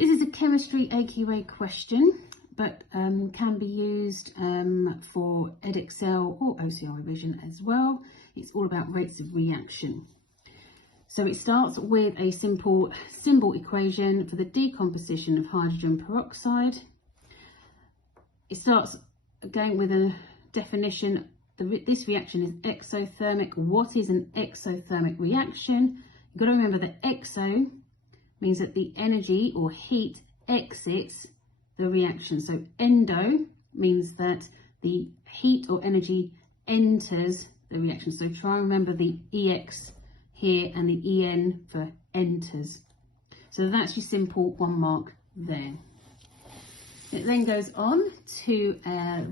This is a chemistry AQA question, but can be used for Edexcel or OCR revision as well. It's all about rates of reaction. So it starts with a simple symbol equation for the decomposition of hydrogen peroxide. It starts again with a definition. This reaction is exothermic. What is an exothermic reaction? You've got to remember that exo means that the energy or heat exits the reaction. So endo means that the heat or energy enters the reaction. So try and remember the EX here and the EN for enters. So that's your simple 1 mark there. It then goes on to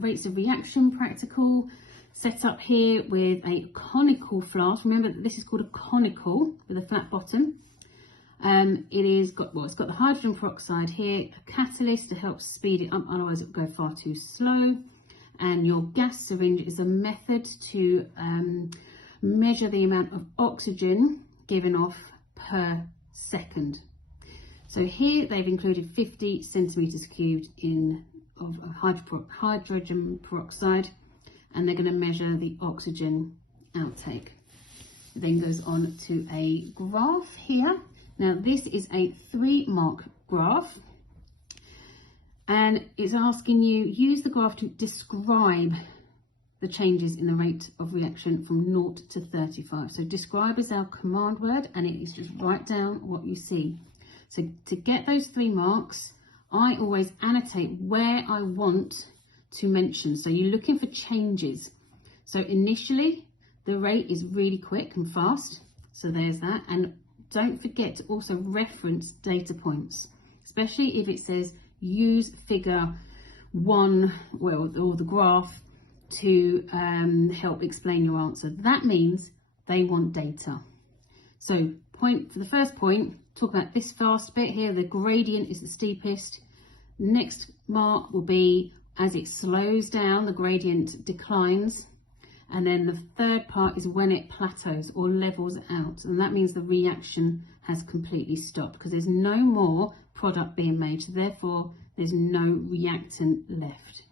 rates of reaction practical, set up here with a conical flask. Remember that this is called a conical with a flat bottom. It's got the hydrogen peroxide here, a catalyst to help speed it up, otherwise it will go far too slow. And your gas syringe is a method to measure the amount of oxygen given off per second. So here they've included 50 centimetres cubed of hydrogen peroxide, and they're going to measure the oxygen outtake. It then goes on to a graph here. Now this is a 3 mark graph, and it's asking you use the graph to describe the changes in the rate of reaction from 0 to 35. So describe is our command word, and it is just write down what you see. So to get those 3 marks, I always annotate where I want to mention. So you're looking for changes. So initially the rate is really quick and fast. So there's that. And don't forget to also reference data points, especially if it says use figure 1, or the graph to help explain your answer. That means they want data. So for the first point, talk about this fast bit here. The gradient is the steepest. Next mark will be as it slows down, the gradient declines. And then the third part is when it plateaus or levels out. And that means the reaction has completely stopped because there's no more product being made. So therefore, there's no reactant left.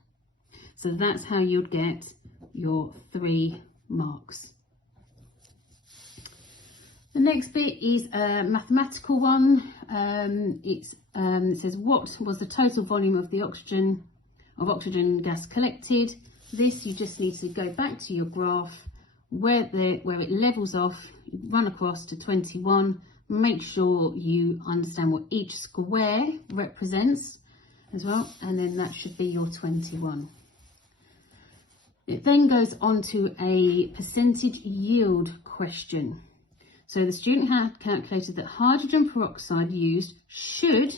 So that's how you'd get your 3 marks. The next bit is a mathematical one. It says, what was the total volume of the oxygen gas collected? This you just need to go back to your graph where it levels off, run across to 21. Make sure you understand what each square represents as well, and then that should be your 21. It then goes on to a percentage yield question. So the student had calculated that hydrogen peroxide used should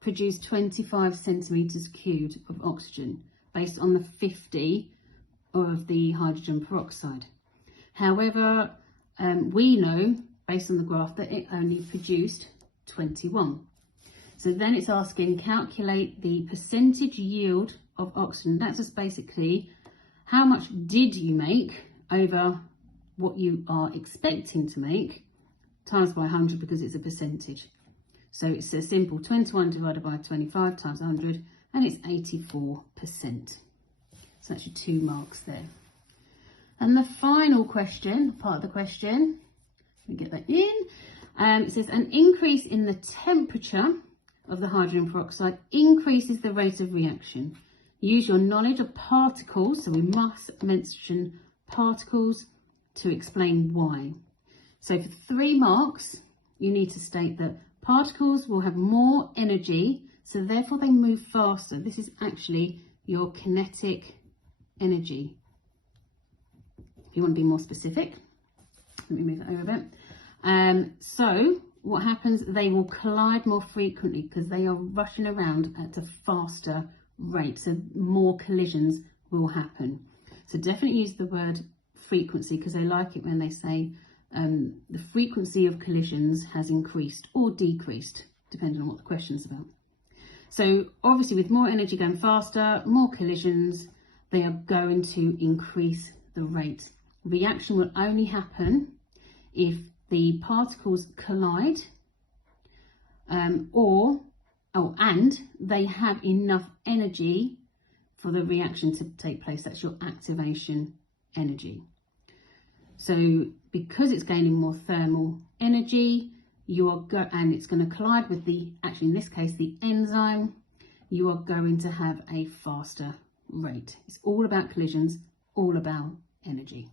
produce 25 centimetres cubed of oxygen based on the 50 of the hydrogen peroxide. However, we know based on the graph that it only produced 21. So then it's asking calculate the percentage yield of oxygen. That's just basically how much did you make over what you are expecting to make times by 100 because it's a percentage. So it's a simple 21 divided by 25 times 100, and it's 84%. So that's your 2 marks there. And the final question, part of the question, let me get that in. It says an increase in the temperature of the hydrogen peroxide increases the rate of reaction. Use your knowledge of particles, so we must mention particles, to explain why. So for 3 marks, you need to state that particles will have more energy, so therefore they move faster. This is actually your kinetic energy. If you want to be more specific, let me move that over a bit. So what happens, they will collide more frequently because they are rushing around at a faster rate, so more collisions will happen. So definitely use the word frequency because they like it when they say the frequency of collisions has increased or decreased, depending on what the question's about. So obviously with more energy going faster, more collisions, they are going to increase the rate. Reaction will only happen if the particles collide or Oh, and they have enough energy for the reaction to take place. That's your activation energy. So because it's gaining more thermal energy, and it's going to collide with actually in this case, the enzyme, you are going to have a faster rate. It's all about collisions, all about energy.